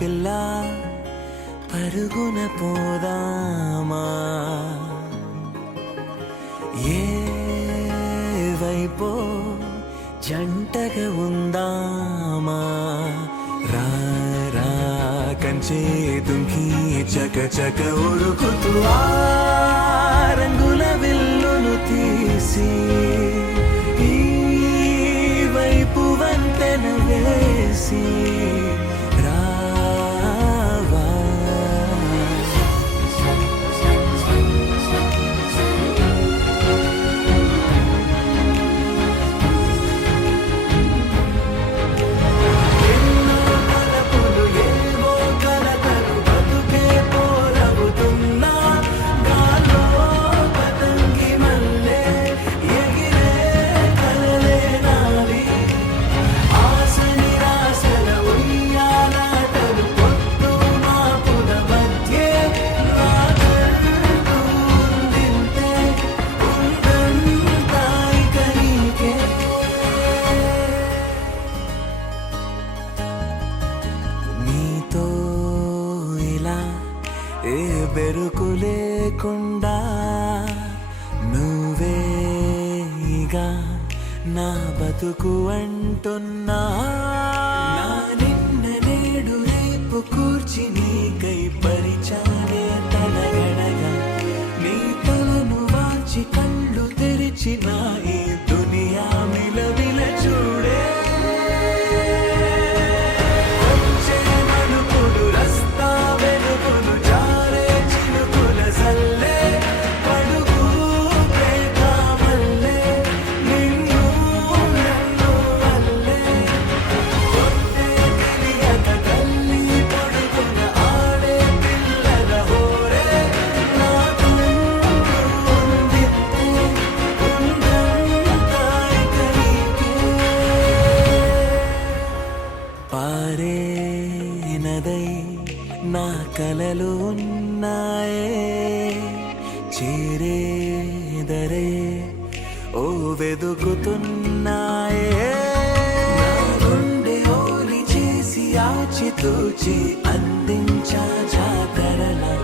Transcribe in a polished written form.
పిల్ల పరుగున పోదామా ఏ వైపో జంటగా ఉందామా రా రా కంచే దుంకి చక చక ఉరుకుతూ ఆ రంగుల విల్లును తీసి ఈ వైపు వంతెన వేసి రావా ఎన్నో తలపులు ఏవో కలతలు బతుకే పోరవుతున్నా గాల్లో పతంగి మల్లె ఎగిరే కలలే నావి ఆశ నిరాశల ఉయ్యాలాటలు పొద్దు మాపుల మధ్యే నాకంటూ ఉందింతే ఉందంతా ఇక నీకే నీతో ఇలా ఏ బెరుకు లేకుండా నువ్వేగా నా బతుకు అంటున్నా నా నిన్న నేడు రేపు కూర్చి నీకై పరిచాలే తలగడగా నీ తలను వాచి కళ్ళు తెరిచిన ఈ దునియా మిలవిల చూడే వచ్చే మలుపులు రస్తా వెలుగులు జారే చినుకుల సల్లే పడుగు పేట మల్లె నిన్ను నన్ను అల్లే కొట్టే తెలియక తల్లి పొడుగున ఆడే పిల్లల హోరే నాకుంటూ ఉందింతే ఉందంతా ఇక నీకే పారే నదై నా కలలు ఉన్నాయే చేరేదరే ఓ వెదుకుతున్నాయే నా గుండె ఓలి చేసి ఆచితూచి అందించా జాతరలా